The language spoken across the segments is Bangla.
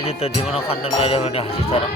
রাজিত জীবন বাইরে মানে হাসি তারা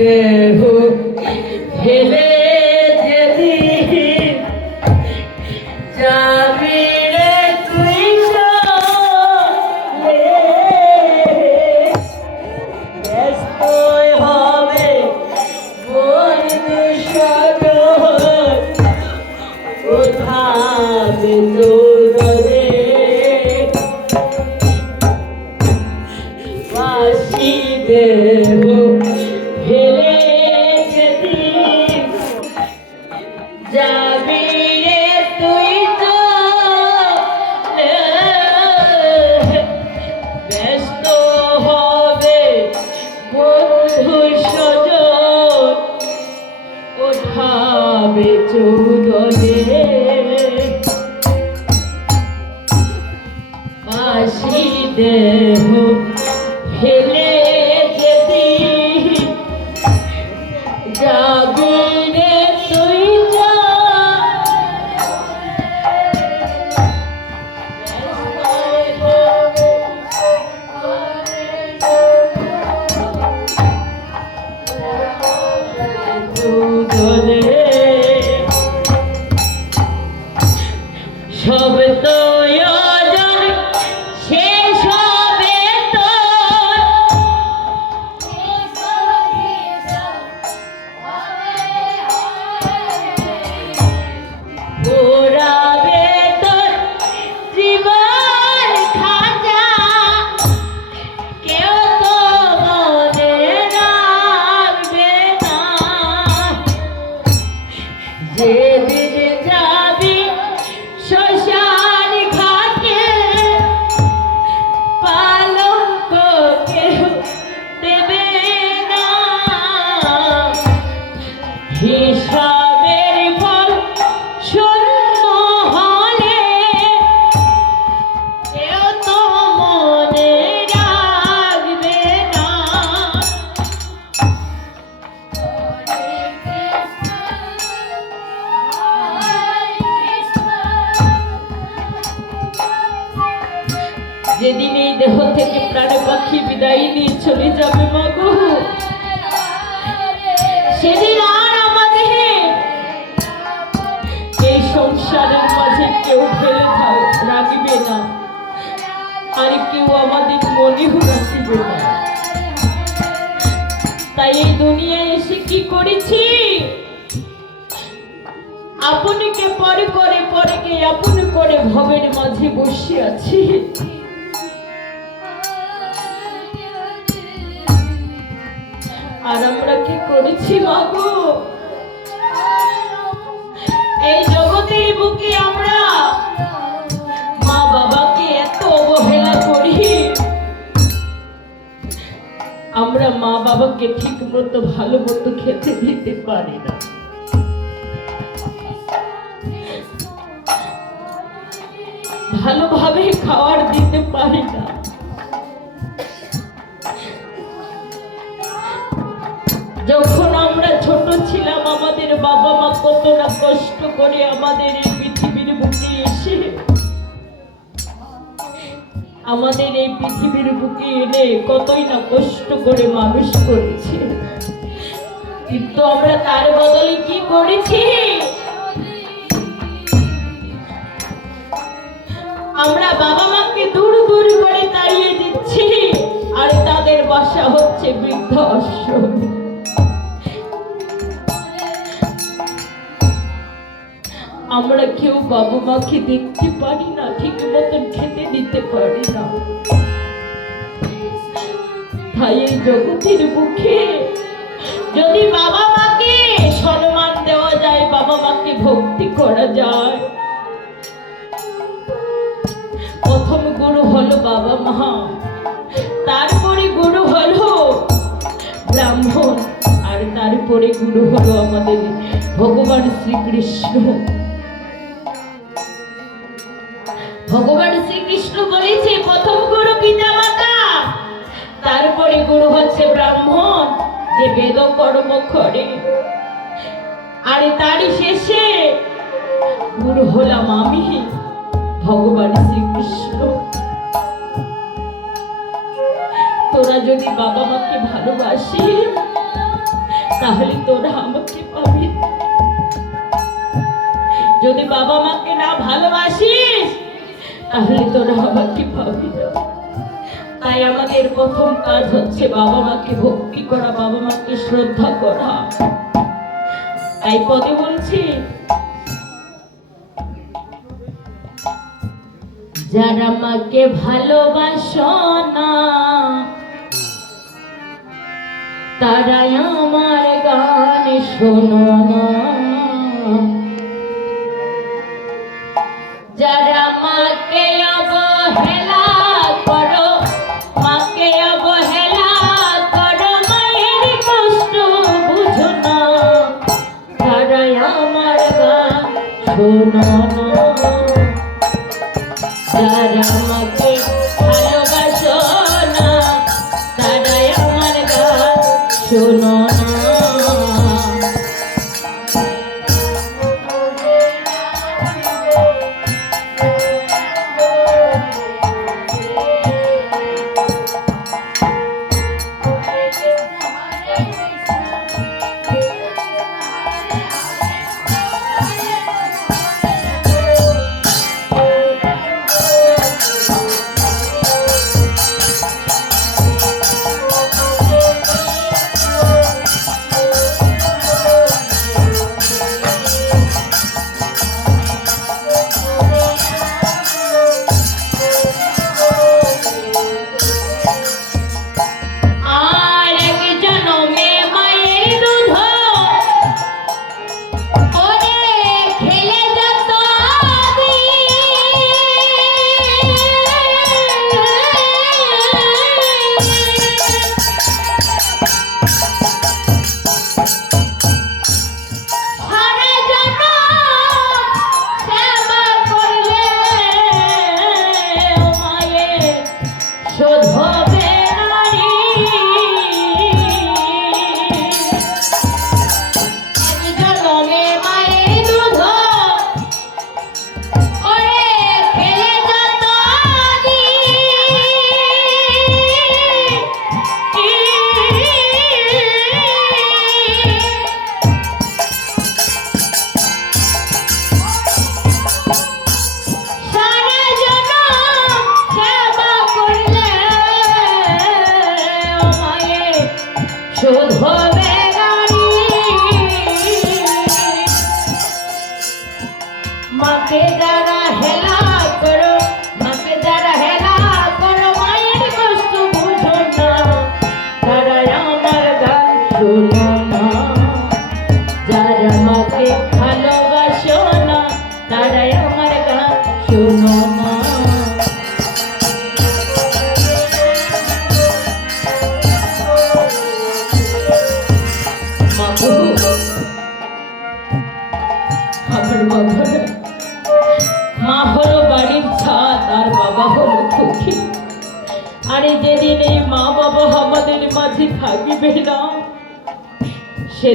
বাসি ধরে করেছি। আপনকে পরে করে পরে কে আপন করে ভবের মাঝে বসে আছি আর আমরা কি করেছি মাগো এই বাবাকে ঠিক মতো, ভালো মতো খেতে দিতে পারি না। ভালোভাবে খাবার দিতে পারি না। যখন আমরা ছোট ছিলাম, আমাদের বাবা মা কতটা কষ্ট করে আমাদের এই পৃথিবীর বুকে এসে আমাদের এই পৃথিবীর বুকে এনে কতই না কষ্ট করে মানুষ করেছে। কিন্তু আমরা তার বদলে কি করেছি? আমরা বাবা মাকে দূর দূর করে তাড়িয়ে দিচ্ছি, আর তাদের বাসা হচ্ছে বৃদ্ধাশ্রম আমরা কেউ বাবা মাকে দেখতে পারি না, ঠিক মতন খেতে দিতে পারি না। তাই এই জগতের বুকে যদি বাবা মাকে সম্মান দেওয়া যায়, বাবা মাকে ভক্তি করা যায়। প্রথম গুরু হলো বাবা মা, তারপরে গুরু হলো ব্রাহ্মণ, আর তারপরে গুরু হলো আমাদের ভগবান শ্রীকৃষ্ণ। ভগবান শ্রীকৃষ্ণ বলেছে, প্রথম গুরু পিতা মাতা তারপরে গুরু হচ্ছে ব্রাহ্মণ, যে বেদ কর্ম করে। আর তারই শেষে গুরু হলাম আমি, ভগবান শ্রীকৃষ্ণ। তোরা যদি বাবা মাকে ভালোবাসিস, তাহলে তোরা আমাকে পাবি। যদি বাবা মাকে না ভালোবাসিস তাহলে তোরা আমাকে পাবি তাই আমাদের প্রথম কাজ হচ্ছে বাবা মাকে ভক্তি করা বাবা মাকে শ্রদ্ধা করা। তাই পদে বলছি, যারা মাকে ভালোবাসো না, তারাই আমার গান শোনো না।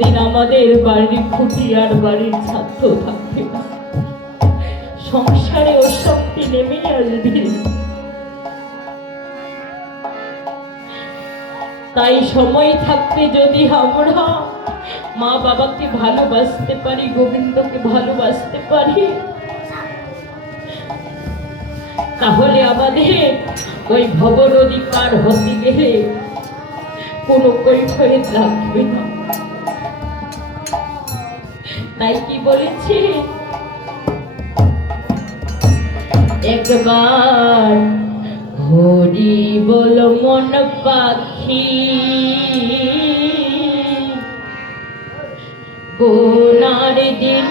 সেদিন আমাদের বাড়ির খুঁটি আর বাড়ির ছাত্র থাকবে না। সংসারে অশান্তি নেমে আসবে। তাই সময় থাকতে যদি আমরা মা বাবাকে ভালোবাসতে পারি, গোবিন্দকে ভালোবাসতে পারি, তাহলে আমাদের ওই ভবনদী পার হতে গেলে কোনো কৈফিয়ত লাগবে না। তাই কি বলেছি? একবার হরি বল মন পাখি গোনার দিন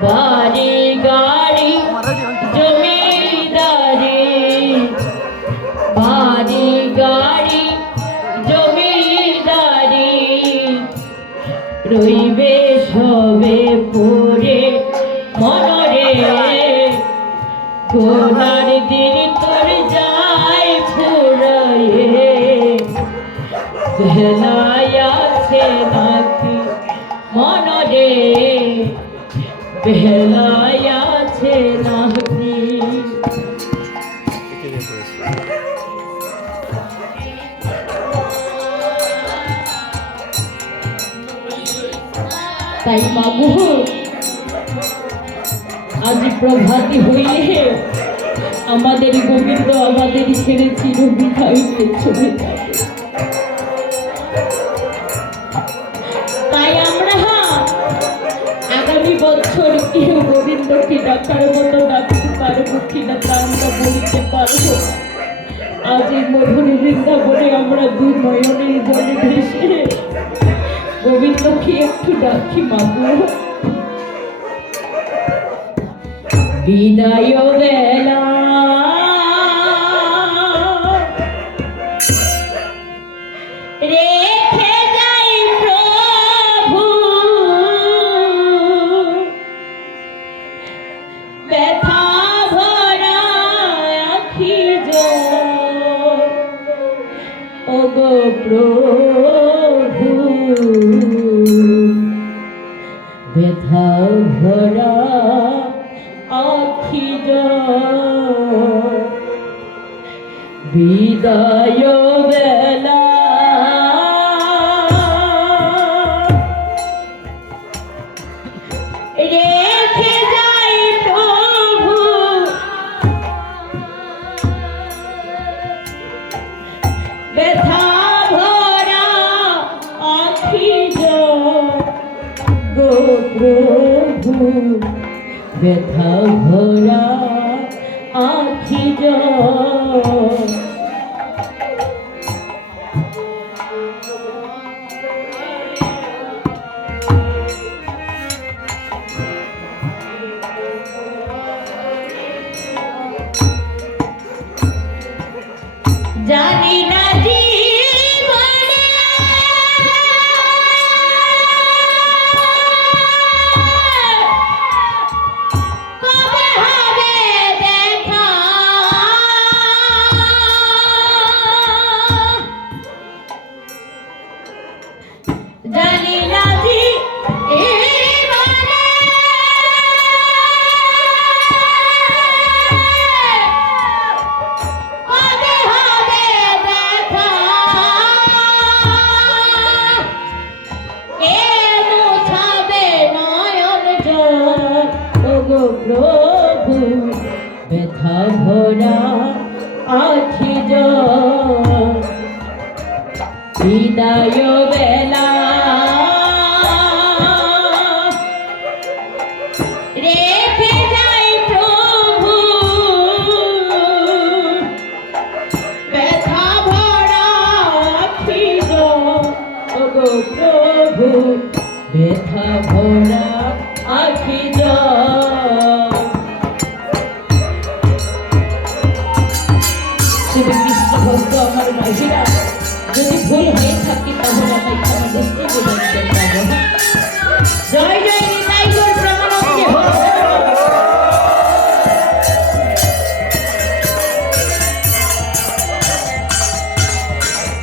Bye. তাই বাবু আজ প্রভাতী হইলে আমাদের গোবিন্দ আমাদের ছেড়ে চিরবিধায়িতে চলে যাবে গোবিন্দকে ডাকার মতো কিনা তা আমরা বলিতে আজ এই মধুর বৃন্দাবনে আমরা দুই নয়নের জলে ভেসে গোবিন্দকে একটু ডাকি মাগো বিদায় বেলা। ব্যথা ভরা আখি বিদায় বেলা Amin.